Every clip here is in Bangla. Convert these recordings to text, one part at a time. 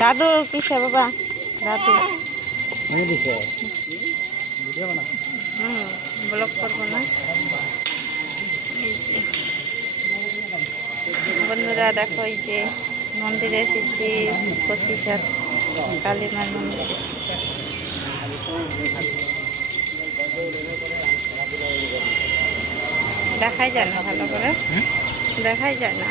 দাদু কিসে বাবা দাদু ব্লক করবো না। বন্ধুরা দেখো এই যে মন্দিরে এসেছি 25 কালীমার মন্দিরে। দেখাই যায় না ভালো করে, দেখাই যায় না।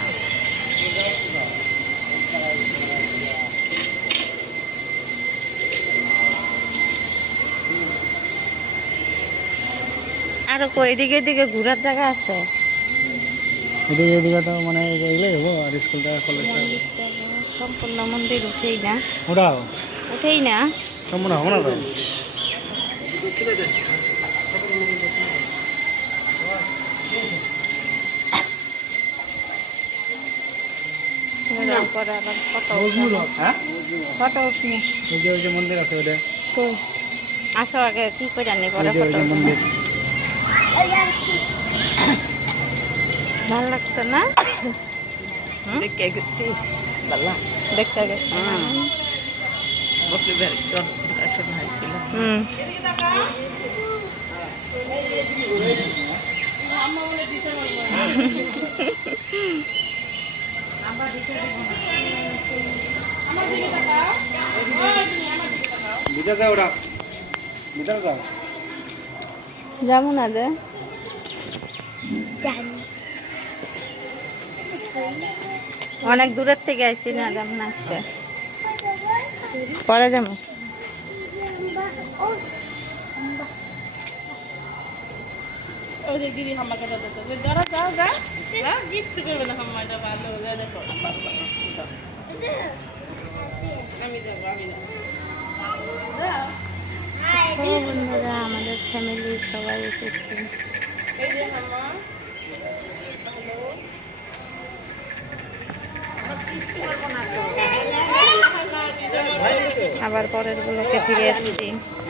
আরো এদিকে এদিকে ঘোরার জায়গা আছে, এদিকে এদিকে তো মানে এগুলোই হবো আর স্কুলটা কলেজটা সম্পূর্ণ মন্দির উঠেই না, ওটাও উঠেই না সম্পূর্ণ হবো না তো। পরে আবার ফটো উঠি ওই যে মন্দির আছে ওটা, আসো আগে কি করে জানি পরে ফটো মন্দির ভালো লাগছে না? দেখতে গেছি দেখতে গেছি ভিতরে যাও, ওটা ভিতরে যাও। যাবো না যে অনেক দূরের থেকে আইসি না, যাবো না আজকে, পরে যাবো। বন্ধুরা আমাদের ফ্যামিলি সবাই এসেছে। আবার পরের গুলোকে ফিরে এসেছি।